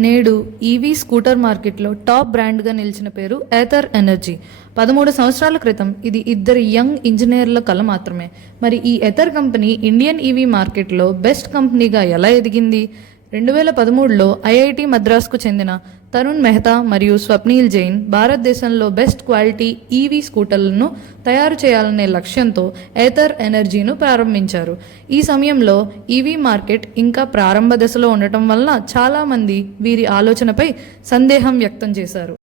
నేడు EV scooter మార్కెట్లో top బ్రాండ్గా నిలిచిన పేరు ఏథర్ ఎనర్జీ. 13 సంవత్సరాల క్రితం ఇది ఇద్దరు యంగ్ ఇంజనీర్ల కల మాత్రమే. మరి ఈ ఏథర్ కంపెనీ ఇండియన్ ఈవీ మార్కెట్లో బెస్ట్ కంపెనీగా ఎలా ఎదిగింది? 2013లో ఐఐటి మద్రాస్కు చెందిన తరుణ్ మెహతా మరియు స్వప్నిల్ జైన్ భారతదేశంలో బెస్ట్ క్వాలిటీ ఈవీ స్కూటర్లను తయారు చేయాలనే లక్ష్యంతో ఏథర్ ఎనర్జీను ప్రారంభించారు. ఈ సమయంలో ఈవీ మార్కెట్ ఇంకా ప్రారంభ దశలో ఉండటం వలన చాలామంది వీరి ఆలోచనపై సందేహం వ్యక్తం చేశారు.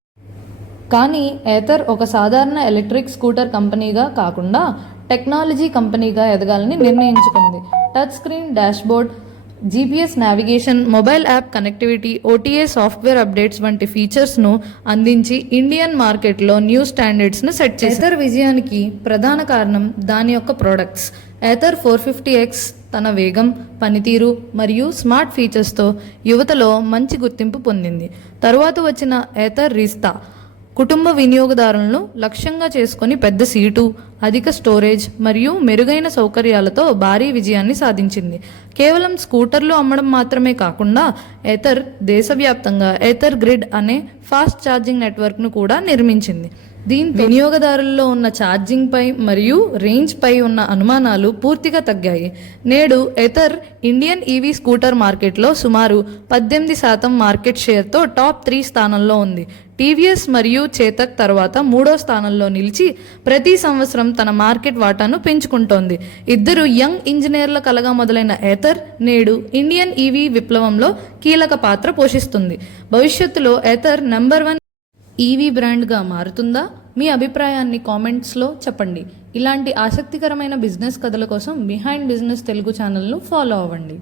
కానీ ఏథర్ ఒక సాధారణ ఎలక్ట్రిక్ స్కూటర్ కంపెనీగా కాకుండా టెక్నాలజీ కంపెనీగా ఎదగాలని నిర్ణయించుకుంది. Touch screen dashboard, GPS navigation, mobile app connectivity, OTA software updates వంటి ఫీచర్స్ను అందించి ఇండియన్ మార్కెట్లో న్యూ స్టాండర్డ్స్ను సెట్ చేశారు. ఏథర్ విజయానికి ప్రధాన కారణం దాని యొక్క ప్రోడక్ట్స్. ఏథర్ 450X తన వేగం, పనితీరు మరియు స్మార్ట్ ఫీచర్స్తో యువతలో మంచి గుర్తింపు పొందింది. తరువాత వచ్చిన ఏథర్ రీస్తా కుటుంబ వినియోగదారులను లక్ష్యంగా చేసుకుని పెద్ద సీటు, అధిక స్టోరేజ్ మరియు మెరుగైన సౌకర్యాలతో భారీ విజయాన్ని సాధించింది. కేవలం స్కూటర్లు అమ్మడం మాత్రమే కాకుండా ఏథర్ దేశవ్యాప్తంగా ఏథర్ గ్రిడ్ అనే ఫాస్ట్ ఛార్జింగ్ నెట్వర్క్ను కూడా నిర్మించింది. దీంతో వినియోగదారుల్లో ఉన్న ఛార్జింగ్ పై మరియు రేంజ్ పై ఉన్న అనుమానాలు పూర్తిగా తగ్గాయి. నేడు ఏథర్ ఇండియన్ ఈవీ స్కూటర్ మార్కెట్లో సుమారు 18% మార్కెట్ షేర్తో టాప్ 3 స్థానంలో ఉంది. టీవీఎస్ మరియు చేతక్ తర్వాత 3వ స్థానంలో నిలిచి ప్రతి సంవత్సరం తన మార్కెట్ వాటాను పెంచుకుంటోంది. ఇద్దరు యంగ్ ఇంజనీర్ల కలగా మొదలైన ఏథర్ నేడు ఇండియన్ ఈవీ విప్లవంలో కీలక పాత్ర పోషిస్తుంది. భవిష్యత్తులో ఏథర్ నెంబర్ 1 ఈవీ బ్రాండ్గా మారుతుందా? మీ అభిప్రాయాన్ని కామెంట్స్లో చెప్పండి. ఇలాంటి ఆసక్తికరమైన బిజినెస్ కథల కోసం బిహైండ్ బిజినెస్ తెలుగు ఛానల్ను ఫాలో అవ్వండి.